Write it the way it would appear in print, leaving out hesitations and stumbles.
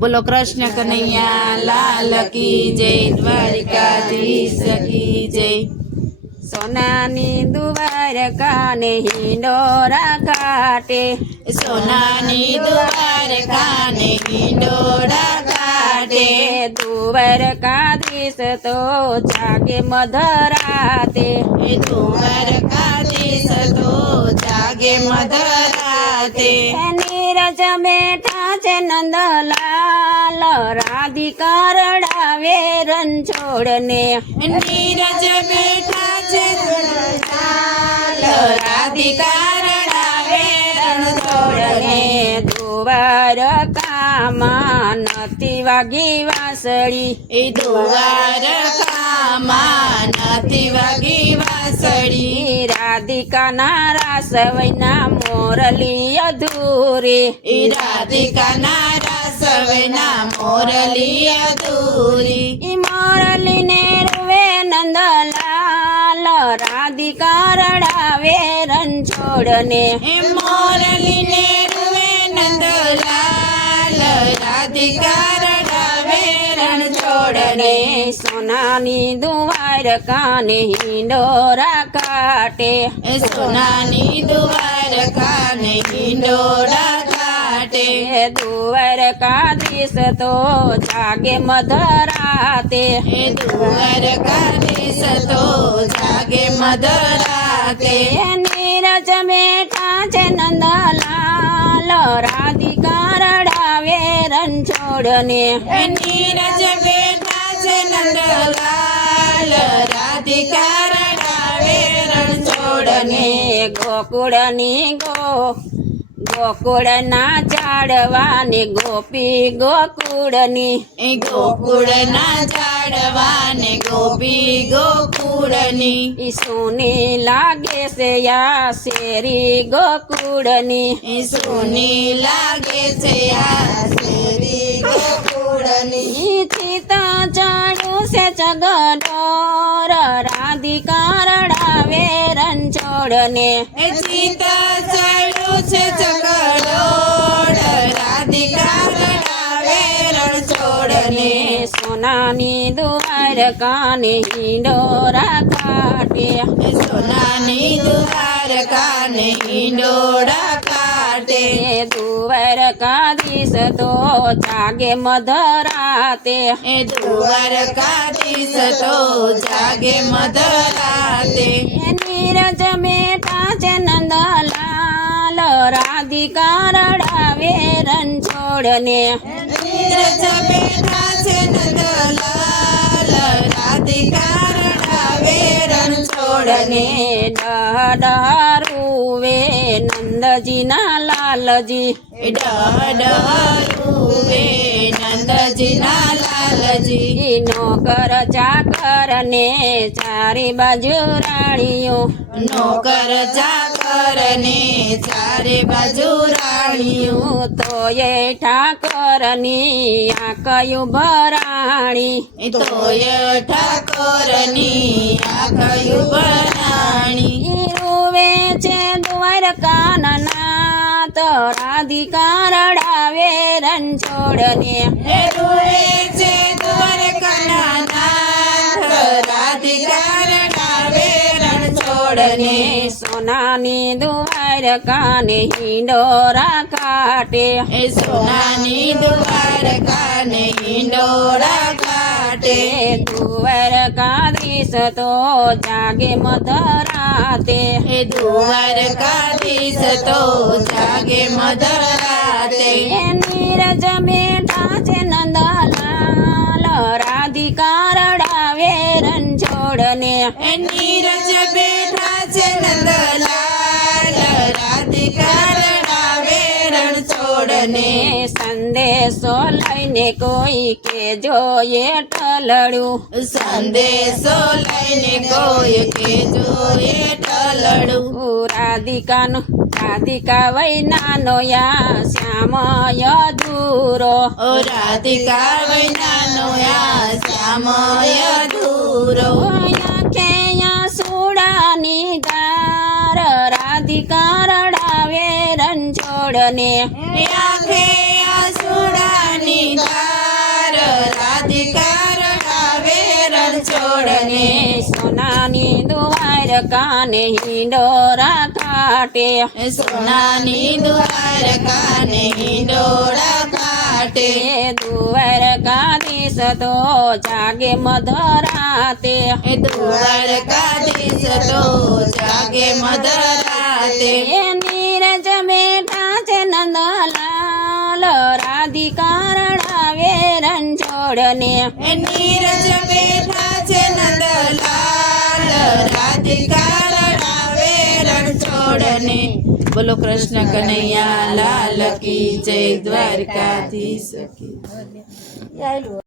बोलो कृष्ण कन्हैया लाल की जय, द्वारिकाधीश की जय। સોનાની દ્વારકાને હિંડોરા ઘાટે, સોનાની દ્વારકાને હિંડોળા ઘાટે, દ્વારકાધીશ તો જાગે મધરાતે, દ્વારકાધીશ તો જાગે મધરાતે, નીરજ બેઠા છે નંદલાલ, રાધિકા રડાવે રણછોડને, નીરજ બેઠા છે રાધિકા રડાવે રણછોડને, દ્વારકામાં નથી વાગી વાસળી, દ્વારકામાં નથી વાગી વાસળી, રાધિકાના રાસવૈના મોરલી અધૂરી, રાધિકાના રાસવના મોરલી અધૂરી, મોરલીને રૂવે નંદલાલ, રાધિકા રડાવે રણછોડને, મોરલીને રૂવે નંદલાલ, રાધિકા રડાવે રણછોડને, સોનાની દ્વારકાને હિંડોરા ઘાટે, સોનાની દ્વારકાને હિંડોળા ઘાટે, દ્વારકાધીશ તો જાગે મધરાતે, દ્વારકાધીશ તો જાગે મધરાતે, નીરજ બેઠા છે નંદલાલ, રાધિકા રડાવે રણછોડને, નીરજ બેઠા છે નંદલાલ, રાધિકા રડાવે રણછોડને, ગોકુળની ગોકુળના ઝાડવાને ગોપી ગોકુળની, ગોકુળના ઝાડવાને ગોપી ગોકુળની, સોની લાગે છે યા શેરી ગોકુળની, સોની લાગે છે આ શેરી ગોકુળની, ચિતા ચાડું છે ચગડોર, રાધિકા રડાવે રણછોડને, ચિતા ચાડું છે ચકડોળ, રાધિકા રડાવે રણછોડને, સોનાની દ્વારકાને હિંડોરા ઘાટે, સોનાની દ્વારકાને હિંડોળા ઘાટે, દ્વારકાધીશ તો જાગે મધરાતે, દ્વારકાધીશ તો જાગે મધરાતે, નીરજ બેઠા છે નંદલાલ, રાધિકા રડાવે રણછોડને, નીરજ બેઠા છે નંદલાલ, રાધિકા રડાવે રણછોડને, ડહડહરુવે નંદજીના લાલજી, ડહડહરુવે નંદજીના લાલજી, નોકર ચાકરને ચારે બાજુ રાણીઓ, નોકર ચાકરને ચારે બાજુ રાણીઓ, તોય ઠાકરની આંખયું ભરાણી, તોય ઠાકોરની આંખયું ભરાણી, રૂવે છે દ્વારકાના નાથ, રાધિકા રડાવે રણછોડને, રૂવે છે દ્વારકાના નાથ, રાધિકા રડાવે રણછોડને, સોનાની દ્વારકાને હિંડોરા ઘાટે, સોનાની દ્વારકાને હિંડોળા ઘાટે, દ્વારકાધીશ તો જાગે મધરાતે, દ્વારકાધીશ તો જાગે મધરાતે, નીરજ બેઠા છે નંદલાલ, રાધિકા રડાવે રણછોડને, નીરજ બેઠા છે નંદલાલ, રાધિકા રડાવે રણછોડને, સંદેશો લઈને કોઈ કે જોઈએ ટલડું, સંદેશો લઈને કોઈ કે જોઈએ ટલડું, રાધિકા વૈનાનો યા શ્યામય દૂરો, રાધિકા વૈનાનો યા શ્યામય દૂરો, આંખે સુડાની ગાર, રાધિકા રડાવે રણછોડને, આંખે આસુડાની દ્વારકાને હિંડોરા કાટે સોનાની દ્વારકાને હિંડોળા કાટે દ્વારકાધીશ તો જાગે મધરાતે દ્વારકાધીશ તો જાગે મધરાતે નીરજ બેઠા છે નંદલાલ રાધિકા રડાવે રણછોડને નીરજ બેઠા છે નંદલાલ રાધિકા રડાવે રણછોડને બોલો કૃષ્ણ કનૈયા લાલ કી જય દ્વારકાધીશ કી